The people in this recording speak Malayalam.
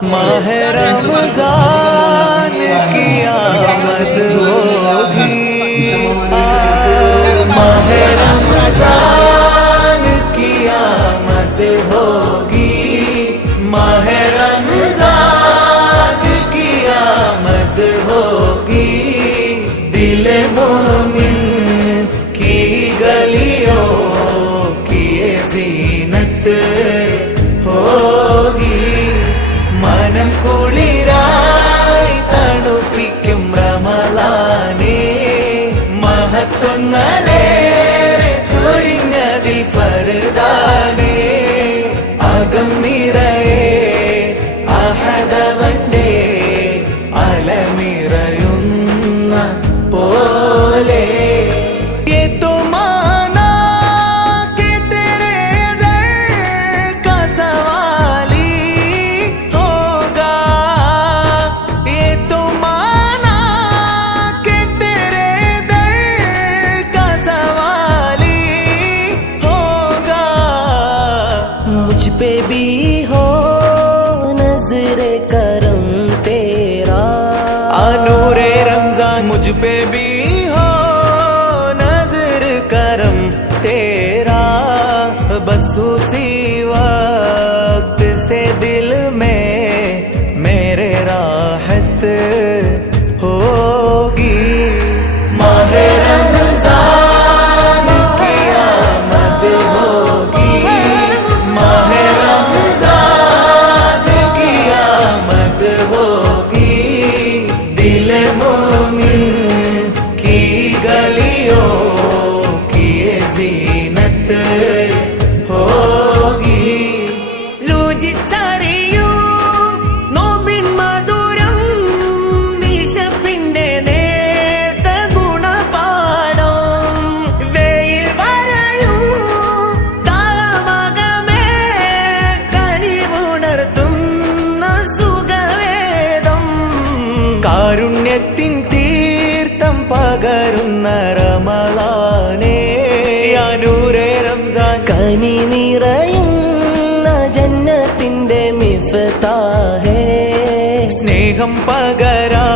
माह रमज़ान की आमद होगी, माह रमज़ान की आमद होगी, माह रमज़ान की आमद होगी। दिल मोमिन की गलियों की ये ज़ीनत होगी। മനം കുളിരായി തണുപ്പിക്കും റമളാനേ, മഹത്വങ്ങളേറെ ചൊരിഞ്ഞതിൽ ഫർദാനേ, അകം നിറയെ അഹദവന്റെ അലനിറയുന്ന പോലെ। मुझ पे भी हो नजरे करम तेरा, नूरे रमजान मुझ पे भी हो नजर करम तेरा। बस उसी वक्त से दिल में मेरे राहत होगी। माह रमजान की आमद होगी, माह रमजान की आमद होगी। दिल मोमिन की गलियों की ये ज़ीनत होगी। രുചിച്ചറിയൂ നോമ്പിൻ മധുരം, വിശപ്പിന്റെ നേർത്ത ഗുണപാഠം, വെയിൽ വരയൂ താമകമേ കനിവുണർത്തുന്ന സുഖവേദം, കാരുണ്യത്തിൻ തീർത്ഥം പകരുന്ന റമളാനേ, യാ നൂറേ റംസാൻ കനി നിറയുന്ന ജന്നത്തിന്റെ മിഫ്താഹേ, സ്നേഹം പകരാ